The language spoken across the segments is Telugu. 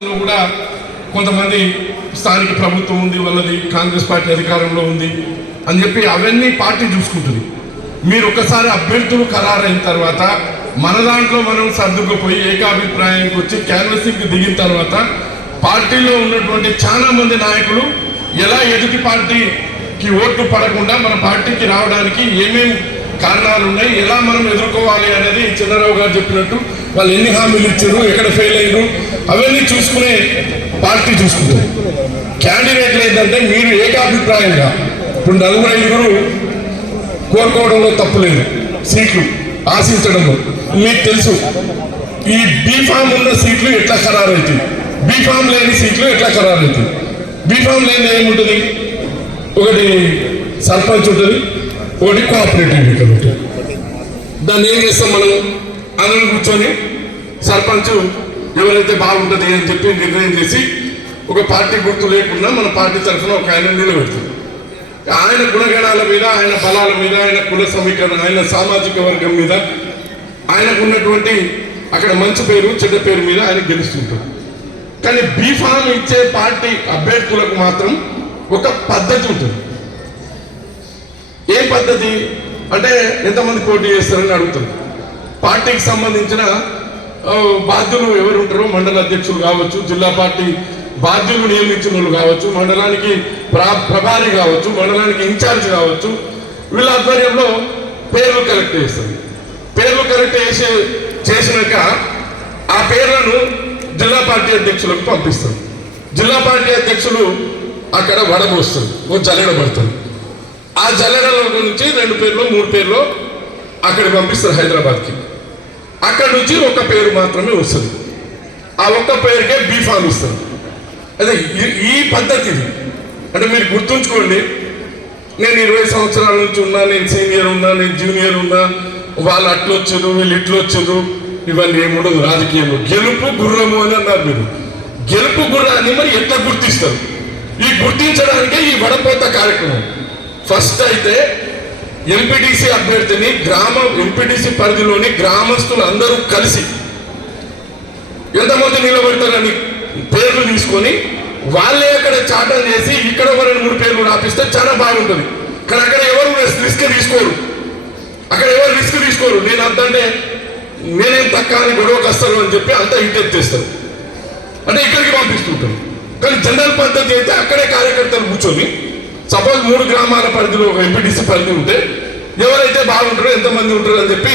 కూడా కొంతమంది స్థానిక ప్రభుత్వం ఉంది వాళ్ళది కాంగ్రెస్ పార్టీ అధికారంలో ఉంది అని చెప్పి అవన్నీ పార్టీ చూసుకుంటుంది. మీరు ఒకసారి అభ్యర్థులు ఖరారైన తర్వాత మన దాంట్లో మనం సర్దుకుపోయి ఏకాభిప్రాయానికి వచ్చి క్యాన్వసింగ్కి దిగిన తర్వాత పార్టీలో ఉన్నటువంటి చాలా మంది నాయకులు ఎలా ఎదుటి పార్టీకి ఓట్లు పడకుండా మన పార్టీకి రావడానికి ఏమేమి కారణాలు ఉన్నాయి ఎలా మనం ఎదుర్కోవాలి అనేది చంద్రరావు గారు చెప్పినట్టు వాళ్ళు ఎన్ని హామీలు ఇచ్చారు ఎక్కడ ఫెయిల్ అయ్యారు అవన్నీ చూసుకునే పార్టీ చూసుకుంటుంది. క్యాండిడేట్లు ఏంటంటే మీరు ఏకాభిప్రాయంగా ఇప్పుడు నలుగురు ఐదుగురు కోరుకోవడంలో తప్పు లేదు. సీట్లు ఆశించడంలో. మీకు తెలుసు ఈ బీఫామ్ ఉన్న సీట్లు ఎట్లా ఖరారవుతాయి బీఫామ్ లేని సీట్లు ఎట్లా ఖరారవుతాయి బీఫామ్ లేని ఏముంటుంది? ఒకటి సర్పంచ్ ఉంటుంది ఒకటి కోఆపరేటివ్ కమిటీ దాన్ని ఏం చేస్తాం మనం? అందరం కూర్చొని సర్పంచ్ ఎవరైతే బాగుంటుంది అని చెప్పి నిర్ణయం చేసి ఒక పార్టీ గుర్తు లేకుండా మన పార్టీ తరఫున ఒక ఆయన నిలబెడుతుంది ఆయన గుణగణాల మీద ఆయన బలాల మీద ఆయన కుల సమీకరణ ఆయన సామాజిక వర్గం మీద ఆయనకు ఉన్నటువంటి అక్కడ మంచి పేరు చెడ్డ పేరు మీద ఆయన గెలుస్తుంటారు కానీ బీఫామ్ ఇచ్చే పార్టీ అభ్యర్థులకు మాత్రం ఒక పద్ధతి ఉంటుంది. ఏ పద్ధతి? అంటే ఎంతమంది పోటీ చేస్తారని అడుగుతుంది. పార్టీకి సంబంధించిన బాధ్యులు ఎవరు ఉంటారో మండల అధ్యక్షులు కావచ్చు జిల్లా పార్టీ బాధ్యులు నియమించిన వాళ్ళు కావచ్చు మండలానికి ప్రా- ప్రభారి కావచ్చు మండలానికి ఇన్ఛార్జ్ కావచ్చు వీళ్ళ ఆధ్వర్యంలో పేర్లు కలెక్ట్ చేస్తారు. పేర్లు కలెక్ట్ చేసి చేసినాక ఆ పేర్లను జిల్లా పార్టీ అధ్యక్షులకు పంపిస్తారు. జిల్లా పార్టీ అధ్యక్షులు అక్కడ వడబోస్తారు ఓ ఆ జల్లెడలో నుంచి రెండు పేర్లు మూడు పేర్లు అక్కడికి పంపిస్తారు హైదరాబాద్కి. అక్కడ నుంచి ఒక పేరు మాత్రమే వస్తుంది. ఆ ఒక్క పేరుకే బీఫామ్ ఇస్తారు అదే ఈ- పద్ధతి అంటే మీరు గుర్తుంచుకోండి నేను ఇరవై సంవత్సరాల నుంచి ఉన్నా నేను సీనియర్ ఉన్నా నేను జూనియర్ ఉన్నా వాళ్ళు అట్లా వచ్చారు వీళ్ళు ఇట్లా వచ్చారు ఇవన్నీ ఏముండదు రాజకీయంలో. గెలుపు గుర్రము అని అన్నారు మీరు. గెలుపు గుర్రాన్ని మరి ఎట్లా గుర్తిస్తారు? ఈ గుర్తించడానికే ఈ వడపోత కార్యక్రమం. ఫస్ట్ అయితే ఎంపీటీసీ అభ్యర్థిని గ్రామ ఎంపీటీసీ పరిధిలోని గ్రామస్తులు అందరూ కలిసి ఎంతమంది నిలబెడతారని పేర్లు తీసుకొని వాళ్ళే అక్కడ చాటం చేసి ఇక్కడ ఒక రెండు మూడు పేర్లు రాపిస్తే చాలా బాగుంటుంది. కానీ అక్కడ ఎవరు రిస్క్ తీసుకోరు. అక్కడ ఎవరు రిస్క్ తీసుకోరు. నేను అంతంటే నేనేం తక్కువ అని గొడవకు వస్తాను అని చెప్పి అంతా ఇంటెత్తేస్తారు అంటే ఇక్కడికి పంపిస్తుంటారు. కానీ జనరల్ పద్ధతి అయితే అక్కడే కార్యకర్తలు కూర్చొని సపోజ్ మూడు గ్రామాల పరిధిలో ఒక ఎంపీటీసీ పరిధి ఉంటే ఎవరైతే బాగుంటారో ఎంతమంది ఉంటారో అని చెప్పి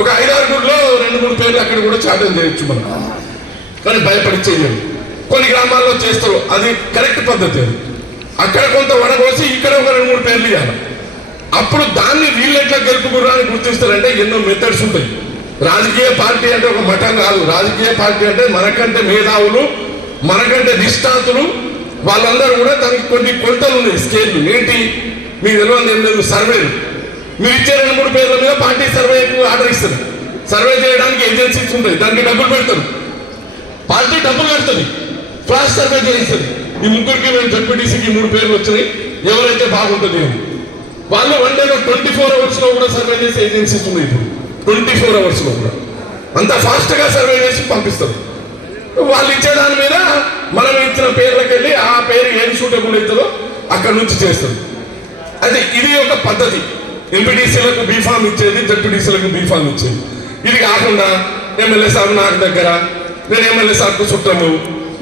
ఒక ఐదారు గుడిలో రెండు మూడు పేర్లు అక్కడ కూడా చాటం చేయొచ్చు మనం. కానీ భయపడి చేయలేము కొన్ని గ్రామాల్లో చేస్తారు. అది కరెక్ట్ పద్ధతి అది. అక్కడ కొంత వడగోసి ఇక్కడ ఒక రెండు మూడు పేర్లు ఇవ్వాలి అప్పుడు దాన్ని వీళ్ళు ఎట్లా గెలుపుకురాని గుర్తిస్తారంటే ఎన్నో మెథడ్స్ ఉంటాయి. రాజకీయ పార్టీ అంటే ఒక మఠం కాదు. రాజకీయ పార్టీ అంటే మనకంటే మేధావులు మనకంటే నిష్ఠాతులు వాళ్ళందరూ కూడా దానికి కొన్ని కొలతలు ఉన్నాయి స్కేల్ ఏంటి? మీకు తెలియదు ఏం లేదు సర్వేలు మీరు ఇచ్చే రెండు మూడు పేర్ల మీద పార్టీ సర్వేకు ఆర్డర్ ఇస్తారు సర్వే చేయడానికి ఏజెన్సీస్ ఉంటాయి దానికి డబ్బులు పెడతారు. పార్టీ డబ్బులు కడుతుంది ఫ్లాష్ సర్వే చేయిస్తుంది. ఈ ముగ్గురికి మేము జడ్పీటీసీకి మూడు పేర్లు వచ్చినాయి ఎవరైతే బాగుంటుంది వాళ్ళు వన్ డేలో ట్వంటీ ఫోర్ అవర్స్లో కూడా సర్వే చేసే ఏజెన్సీస్ ఉన్నాయి ఇప్పుడు. ట్వంటీ ఫోర్ అవర్స్లో కూడా. అంత ఫాస్ట్గా సర్వే చేసి పంపిస్తారు. వాళ్ళు ఇచ్చే దాని మీద మనం ఇచ్చిన పేర్లకు వెళ్ళి ఆ పేరు ఏది సూటబుల్ అవుతుందో అక్కడ నుంచి చేస్తారు అదే ఇది ఒక పద్ధతి. ఎంపీటీసీలకు బీఫామ్ ఇచ్చేది జడ్పీటీసీలకు బీఫామ్ ఇచ్చేది. ఇది కాకుండా ఎమ్మెల్యే సాబ్ నాకు దగ్గర నేను ఎమ్మెల్యే సాబ్కు చుట్టము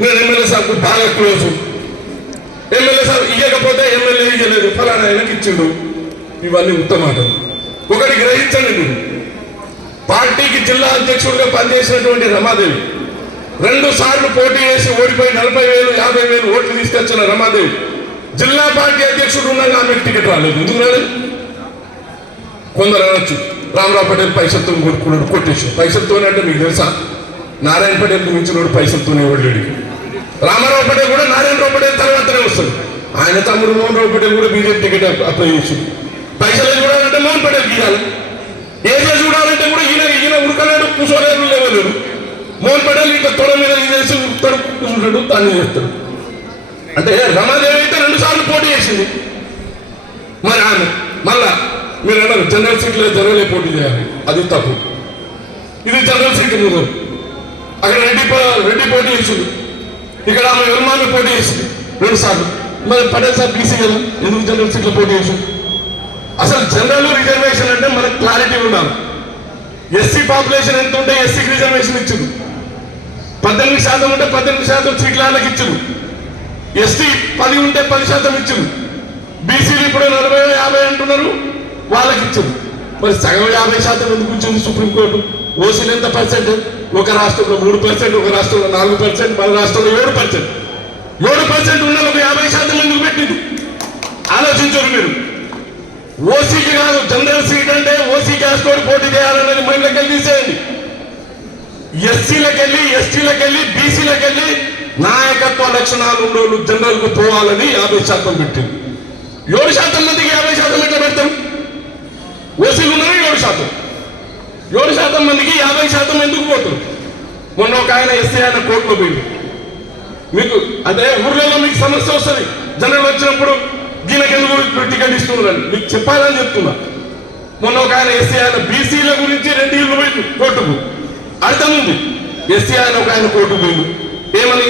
నేను ఎమ్మెల్యే సాబ్కు బాగా క్లోజు. ఎమ్మెల్యే సాబ్ ఇవ్వకపోతే ఎమ్మెల్యే ఇవ్వలేదు ఫలానా ఆయనకి ఇచ్చిండు. ఇవన్నీ ఉత్తమాటలు ఒకటి గ్రహించండి మీరు. పార్టీకి జిల్లా అధ్యక్షుడిగా పనిచేసినటువంటి రమాదేవి రెండు సార్లు పోటీ చేసి ఓడిపోయి నలభై వేలు యాభై వేలు ఓట్లు తీసుకొచ్చిన రమాదేవి. జిల్లా పార్టీ అధ్యక్షుడు ఉండగా ఆమెకు టికెట్ రాలేదు. ఎందుకు రాలేదు? కొందరు అనొచ్చు. రామరావు పటేల్ పైసలతో కొట్టుకున్నాడు కొట్టేసి పైసలతోనే అంటే మీకు తెలుసా? నారాయణ పటేల్ మించినోడు పైసలతోనే వెళ్ళాడు రామారావు పటేల్ కూడా నారాయణరావు పటేల్ తర్వాతనే వస్తాడు. ఆయన తమ్ముడు మోహన్ రావు పటేల్ కూడా బీజేపీ టికెట్ అప్లై చేసి పైసలు చూడాలంటే మోహన్ పటేల్ గీయాలి. ఏదో చూడాలంటే కూడా ఈయన ఈయన ఉడకలేడు కూసోలేరు లేవలేడు. మోహన్ ఇంకా తొడ మీద చేసి ఉడతాడు కూర్చుంటాడు తాను చేస్తాడు. అంటే రమాదేవి అయితే రెండు సార్లు పోటీ చేసింది. మరి ఆమె మళ్ళా మీరు అన్నారు జనరల్ సీట్లో జనరలే పోటీ చేయాలి. అది తప్పు. ఇది జనరల్ సీట్ ముందు. అక్కడ రెడ్డి రెడ్డి పోటీ చేసింది. ఇక్కడ ఆమె విమానం పోటీ చేసింది రెండు సార్లు. మరి పటేల్ సార్ బీసీ కదా? ఎందుకు జనరల్ సీట్లో పోటీ చేసింది? అసలు జనరల్ రిజర్వేషన్ అంటే మనకు క్లారిటీ ఉండాలి. ఎస్సీ పాపులేషన్ ఎంత ఉంటే ఎస్సీకి రిజర్వేషన్ ఇచ్చింది. పద్దెనిమిది శాతం ఉంటే పద్దెనిమిది శాతం సీట్ల వాళ్ళకి ఇచ్చింది ఎస్టీ పది ఉంటే పది శాతం ఇచ్చింది బీసీలు ఇప్పుడు నలభై యాభై అంటున్నారు వాళ్ళకి ఇచ్చింది మరి సగం యాభై శాతం ఎందుకు ఇచ్చింది సుప్రీంకోర్టు? ఓసీలు ఎంత పర్సెంట్? ఒక రాష్ట్రంలో మూడు పర్సెంట్ ఒక రాష్ట్రంలో నాలుగు పర్సెంట్ మన రాష్ట్రంలో ఏడు పర్సెంట్. ఏడు పర్సెంట్ ఉన్న ఒక యాభై శాతం ఎందుకు పెట్టింది? ఆలోచించరు మీరు. ఓసీకి కాదు జనరల్ సీట్ అంటే ఓసీ క్యాస్ట్ పోటీ చేయాలన్నది మహిళకి తీసేయండి ఎస్సీలకెళ్ళి ఎస్టీలకెళ్ళి బీసీలకెళ్ళి నాయకత్వ లక్షణాలు ఉండోళ్ళు జనరల్కు పోవాలని యాభై శాతం పెట్టింది. ఏడు శాతం మందికి యాభై శాతం ఎట్లా పెడతాం? ఓసీలు ఉన్నవి ఏడు శాతం? ఏడు శాతం మందికి యాభై శాతం ఎందుకు పోతారు? మొన్న ఒక ఆయన ఎస్సీ ఆయన కోర్టులో పోయింది మీకు అదే ఊర్లలో మీకు సమస్య వస్తుంది. జనరల్ వచ్చినప్పుడు దీనికెందుకు టికెట్ ఇస్తున్నారని. మీకు చెప్పాలని చెప్తున్నా. మొన్న ఒక ఆయన ఎస్సీ ఆయన బీసీల గురించి రెండు ఇళ్ళు పోయింది కోర్టుకు. అర్థం ఉంది. ఎస్సీ ఆయన ఒక ఆయన కోర్టు పోయింది ఏమని?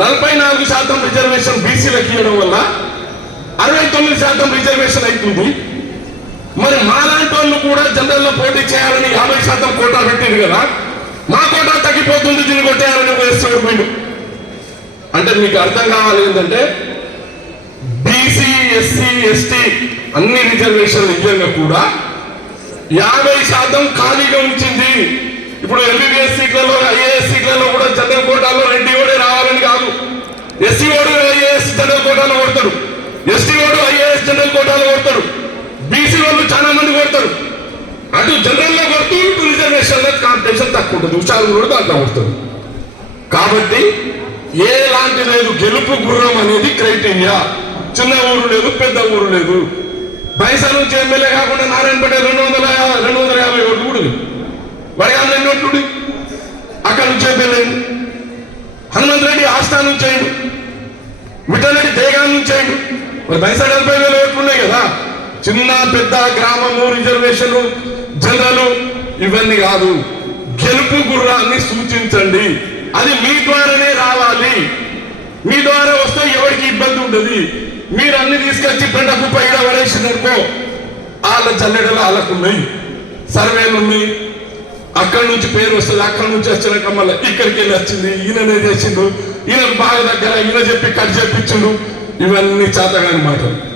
నలభై నాలుగు శాతం రిజర్వేషన్ బీసీలకు ఇవ్వడం వల్ల అరవై తొమ్మిది శాతం రిజర్వేషన్ అవుతుంది. మరి మాలాంటి వాళ్ళు కూడా జనరల్లో పోటీ చేయాలని యాభై శాతం కోటా పెట్టింది కదా మా కోటా తగ్గిపోతుంది దీన్ని కొట్టేయాలని ఒక ఎస్సీ పోయిండు అంటే మీకు అర్థం కావాలి ఏంటంటే బీసీ ఎస్సీ ఎస్టీ అన్ని రిజర్వేషన్లు ఇవ్వంగా కూడా యాభై శాతం ఖాళీగా ఉంచింది. ఇప్పుడు ఎంబీబీఎస్ సీట్లలో ఐఏఎస్ సీట్లలో కూడా జనరల్ కోటాలో రెడ్డి ఓడే రావాలని కాదు. ఎస్సీ ఓడు ఐఏఎస్ జనరల్ కోటాలో కొడతాడు. ఎస్టీ ఓడు ఐఏఎస్ జనరల్ కోటాలో కొడతాడు. బీసీ వాళ్ళు చాలా మంది కొడతారు. అటు జనరల్లో కొడుతూ ఇటు రిజర్వేషన్లో కాంపిటీషన్ తక్కువ ఉంటుంది ఉషాలు కూడా దాంట్లో కొడుతుంది కాబట్టి ఏలాంటి లేదు. గెలుపు గుర్రం అనేది క్రైటీరియా. చిన్న ఊరు లేదు పెద్ద ఊరు లేదు. బైసా నుంచి ఎమ్మెల్యే కాకుండా నారాయణపేట రెండు వందల రెండు వందల యాభై ఓట్లు కూడా ఉంది. వడగాలి అక్కడ నుంచి ఎమ్మెల్యే హనుమంత్ రెడ్డి ఆస్థానం చేయండి. విఠలరెడ్డి దేగా నుంచి మరి బైసా నలభై వేలు ఓట్లున్నాయి కదా. చిన్న పెద్ద గ్రామము రిజర్వేషన్ జనరలు ఇవన్నీ కాదు. గెలుపు గుర్రాన్ని సూచించండి. అది మీ ద్వారానే రావాలి. మీ ద్వారా వస్తే ఎవరికి ఇబ్బంది ఉండదు. మీరు అన్ని తీసుకొచ్చి పెంట కుప్ప ఇక్కడ పడేసినారుకో వాళ్ళ జల్లెడలు వాళ్ళకున్నాయి సర్వేలు ఉన్నాయి. అక్కడి నుంచి పేరు వస్తుంది అక్కడి నుంచి వచ్చినాక మళ్ళీ ఇక్కడికి వెళ్ళి వచ్చింది. ఈయననే చేసిండు. ఈయనకు బాగా దగ్గర ఈయన చెప్పి కట్ చేపించిండు. ఇవన్నీ చేతగాని మాటలు.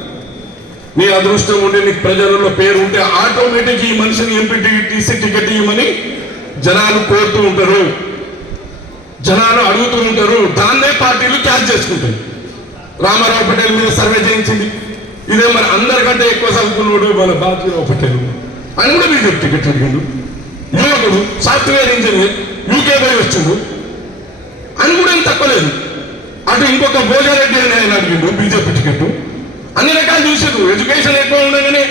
నీ అదృష్టం ఉండి నీకు ప్రజలలో పేరు ఉంటే ఆటోమేటిక్ ఈ మనిషిని ఎంపీ టీసీ టికెట్ ఇవ్వమని జనాలు కోరుతూ ఉంటారు. జనాలు అడుగుతూ ఉంటారు. దాన్నే పార్టీలు క్యాచ్ చేసుకుంటాయి. రామారావు పటేల్ మీద సర్వే చేయించింది. ఇదే మరి అందరికంటే ఎక్కువ చదువుకున్నాడు మన బాలరావు పటేల్. అని కూడా మీరు టికెట్ అడిగాడు. యువకుడు సాఫ్ట్వేర్ ఇంజనీర్ యూకే పోయి వచ్చిండు అని కూడా ఏం తక్కువ అటు ఇంకొక భోజారెడ్డి అని ఆయన అడిగిండు బీజేపీ టికెట్ అన్ని రకాలు చూసారు ఎడ్యుకేషన్ ఎక్కువ ఉండగానే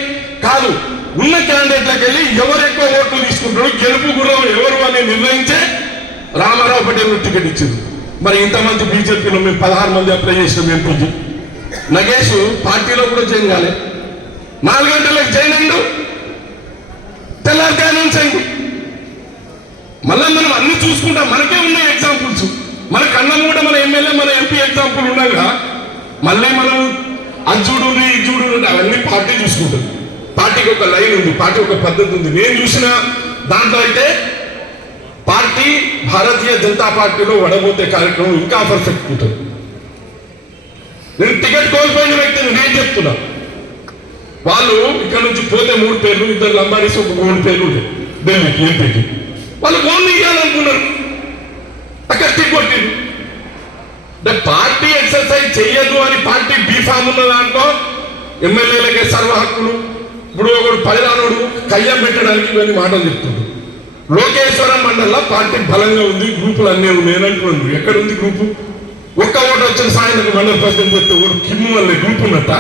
కాదు ఉన్న క్యాండిడేట్లకు వెళ్ళి ఎవరు ఎక్కువ ఓట్లు తీసుకుంటారు గెలుపు గుర్రం ఎవరు అని నిర్ణయించే రామారావు పటేల్ టికెట్ ఇచ్చింది మరి ఇంతమంది బీజేపీలో మేము పదహారు మంది అప్లై చేసినాం ఎంపీకి నగేష్ పార్టీలో కూడా జాయిన్ కాలే. నాలుగు గంటలకు జాయిన్ అయిండు తెల్లారితే అనౌన్స్ అయింది మళ్ళీ మనం అన్ని చూసుకుంటాం మనకే ఉన్నాయి ఎగ్జాంపుల్స్ మన కన్నం కూడా మన ఎమ్మెల్యే మన ఎంపీ ఎగ్జాంపుల్ ఉండగా మళ్ళీ మనం అజ్జుడు ఇజ్జుడు అవన్నీ పార్టీ చూసుకుంటుంది. పార్టీకి ఒక లైన్ ఉంది పార్టీ ఒక పద్ధతి ఉంది. నేను చూసిన దాంట్లో అయితే పార్టీ భారతీయ జనతా పార్టీలో వడబోతే కార్యక్రమం ఇంకా పర్ఫెక్ట్ ఉంటుంది. నేను టికెట్ కోల్పోయిన వ్యక్తిని నేను చెప్తున్నా. వాళ్ళు ఇక్కడ నుంచి పోతే మూడు పేర్లు ఇద్దరు లంబాడీస్ ఒక మూడు పేర్లు ఉంటాయి. ఢిల్లీకి ఎంపీకి. వాళ్ళు ఓన్లీ ఇవ్వాలనుకున్నారు అక్కడ కొట్టింది పార్టీ ఎక్సర్సైజ్ చెయ్యదు అని పార్టీ బీఫామ్ ఉన్న దాంట్లో ఎమ్మెల్యేలకే సర్వ హక్కులు ఇప్పుడు ఒకడు పైరానోడు కయ్యం పెట్టడానికి ఇవన్నీ మాటలు చెప్తుంది లోకేశ్వరం మండలంలో పార్టీ బలంగా ఉంది గ్రూపులు అన్నీ ఉన్నాయి అంటున్నాను ఎక్కడ ఉంది గ్రూపు? ఒక్క ఓటు వచ్చిన సాయంత్రం మండల ప్రెసిడెంట్ చెప్తే ఓటు కిమ్ము వల్లే గ్రూప్ ఉన్నట్ట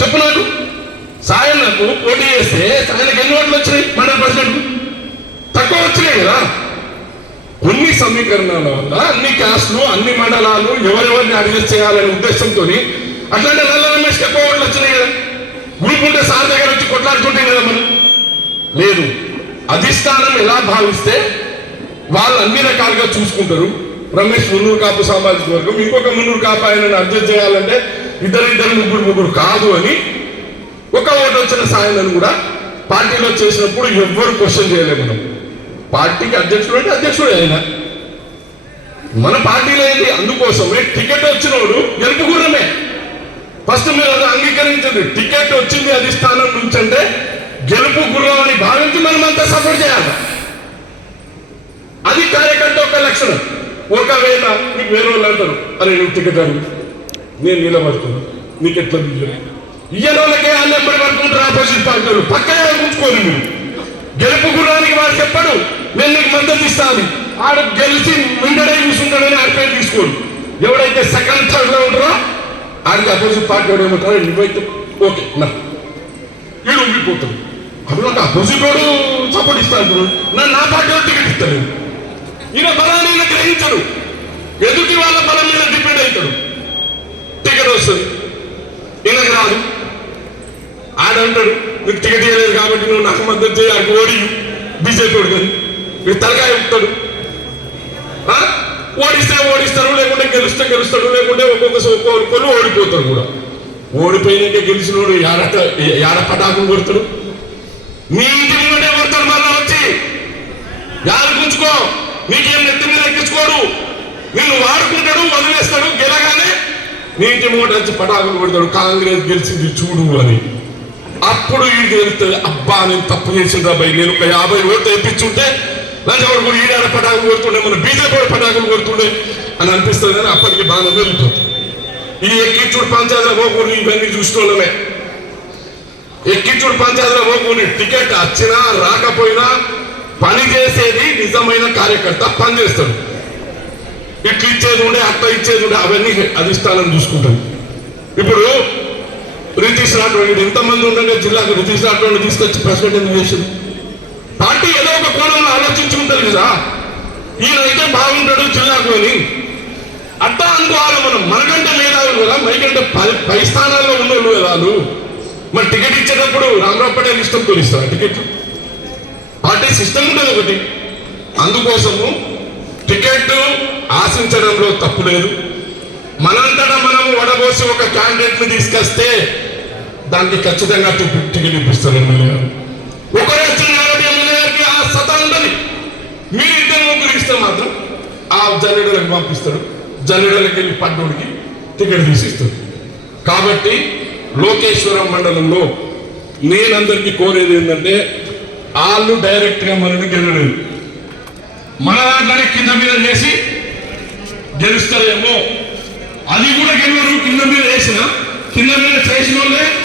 చెప్పు నాకు. సాయం నాకు పోటీ చేస్తే సాయంత్రం ఎన్ని ఓట్లు వచ్చినాయి మండల ప్రెసిడెంట్ తక్కువ వచ్చినాయి కదా. కొన్ని సమీకరణాల వల్ల అన్ని క్యాస్ట్లు అన్ని మండలాలు ఎవరెవరిని అడ్జస్ట్ చేయాలనే ఉద్దేశంతో అట్లాంటి నల్ల రమేష్ ఎక్కువ ఓట్లు వచ్చినాయి కదా? గ్రూప్ సార్ దగ్గర వచ్చి కొట్లాడుతుంటాయి కదా మనం లేదు. అధిష్టానం ఎలా భావిస్తే వాళ్ళు అన్ని రకాలుగా చూసుకుంటారు. రమేష్ మున్నూరు కాపు సామాజిక వర్గం ఇంకొక మున్నూరు కాపు ఆయనను అడ్జస్ట్ చేయాలంటే ఇద్దరు ఇద్దరు ముగ్గురు ముగ్గురు కాదు అని ఒక ఓటు వచ్చిన సాయనని కూడా పార్టీలో చేసినప్పుడు ఎవ్వరు క్వశ్చన్ చేయలేము మనం. పార్టీకి అధ్యక్షుడు అంటే అధ్యక్షుడు ఆయన. మన పార్టీలో ఏంటి? అందుకోసమే టికెట్ వచ్చినోడు గెలుపు ఫస్ట్ మీరు అది అంగీకరించండి. టికెట్ వచ్చింది అధిష్టానం నుంచి అంటే గెలుపు గుర్రం అని భావించి మనం అంతా సపోర్ట్ చేయాలి. అది కార్యకర్త ఒక లక్షణం. ఒకవేళ మీకు వేరే వాళ్ళు అంటారు అరే నువ్వు టికెట్ అడుగు. నేను నిలబడుతున్నా నీకు ఎట్లా ఇయ్యని వాళ్ళకే ఆ నెంబర్ పడుకుంటారు ఆపోజిట్ పార్టీ పక్కనే ఉంచుకోరు మీరు. గెలుపు గుర్రానికి వాడు చెప్పడు. నేను నీకు మద్దతు ఇస్తాను. ఆడ గెలిచి ముందడే కూర్చుంటాడని ఆడ పేరు తీసుకోడు. ఎవడైతే సెకండ్ థర్డ్లో ఉంటారో ఆడికి అపోజిట్ పార్టీ వాడు ఏమంటారో నువ్వైతే ఓకే నా వీడు ఉండిపోతాడు. అప్పుడు నాకు అపోజిట్ వాడు సపోర్ట్ ఇస్తాను నన్ను నా పార్టీ వాడు టికెట్ ఇస్తాడు. ఈయన బలాన్ని గ్రహించడు. ఎదుటి వాళ్ళ బలం మీద డిపెండ్ అవుతాడు. టికెట్ వస్తుంది. ఈయనకు రాదు. ఆడంటాడు నీకు టికెట్ ఇవ్వలేదు కాబట్టి నువ్వు నాకు మద్దతు చేయి ఓడి బీజేపీ వాడు కానీ మీరు తలకాయ ఉంటాడు ఓడిస్తే ఓడిస్తారు లేకుంటే గెలుస్తే గెలుస్తాడు లేకుంటే ఒక్కొక్క ఒక్కొక్కరు ఓడిపోతాడు కూడా. ఓడిపోయినాక గెలిచినోడు ఏడట ఏడ పటాకులు కొడతాడు? మీ ఇంటి ముందే కొడతాడు మళ్ళా వచ్చి? యారు గుంచుకో నీకేం నెత్తి మీద ఎక్కించుకోడు? వీళ్ళు వాడుకుంటాడు వదిలేస్తాడు గెలగానే నీ ఇంటి ముంగట వచ్చి పటాకులు కొడతాడు కాంగ్రెస్ గెలిచింది చూడు అని. అప్పుడు ఇది తెలుస్తుంది అబ్బా నేను తప్పు చేసింది రాబాయి నేను ఒక యాభై ఓట్లు తెప్పించుంటే లంచవాడు కూడా ఈడాడ పటాకులు కొడుతుండే మన బీజేపీ వాడు పటాకులు కొడుతుండే అని అనిపిస్తుంది కానీ అప్పటికి బాగా వెళ్ళిపోతుంది ఈ ఎక్కిచ్చుడు పంచాయతీల పోకూడదు ఇవన్నీ చూసుకోవడమే ఎక్కిచ్చుడు పంచాయతీల పోకూడదు టికెట్ వచ్చినా రాకపోయినా పని చేసేది నిజమైన కార్యకర్త పనిచేస్తాడు ఇట్లు ఇచ్చేది ఉండే అట్ట ఇచ్చేది ఉండే అవన్నీ అధిష్టానం చూసుకుంటుంది ఇప్పుడు రితీష్ రాఠోడ్ ఎంతమంది ఉండగా జిల్లాకు రితీష్ రాఠోడ్ తీసుకొచ్చి ప్రెసిడెంట్ ఎందుకు చేసింది పార్టీ కోణంలో ఆలోచించుకుంటారు కదా. ఈయన అయితే బాగుంటాడు జిల్లాకు అని. అట్టా అనుకోవాలి మనం. మనకంటే మేధావులు కదా. మనకంటే పై పై స్థానాల్లో ఉన్నోళ్ళు కదా మరి టికెట్ ఇచ్చేటప్పుడు రామరావు పటేల్ ఇష్టం కొనిస్తారు టికెట్? పార్టీ సిస్టమ్ ఉండదు ఒకటి. అందుకోసము టికెట్ ఆశించడంలో తప్పు లేదు. మనంతటా మనం వడబోసి ఒక క్యాండిడేట్ని తీసుకొస్తే దానికి ఖచ్చితంగా టికెట్ ఇప్పిస్తారు ఎమ్మెల్యే గారు. ఒకరే వచ్చిన కాబట్టి ఎమ్మెల్యే గారికి ఆ సతా ఉండదు మీరు ఇద్దరు ముగ్గురు ఇస్తే మాత్రం ఆ జల్లెడలకు పంపిస్తాడు. జల్లెడలకు వెళ్ళి పడ్డోడికి టికెట్ తీసిస్తాడు. కాబట్టి లోకేశ్వరం మండలంలో నేనందరికీ కోరేది ఏంటంటే వాళ్ళు డైరెక్ట్గా మనల్ని గెలలేదు మన దాంట్లోనే కింద మీద చేసి గెలుస్తారేమో అది కూడా గెలవరు. కింద మీద వేసిన కింద మీద చేసిన వాళ్ళే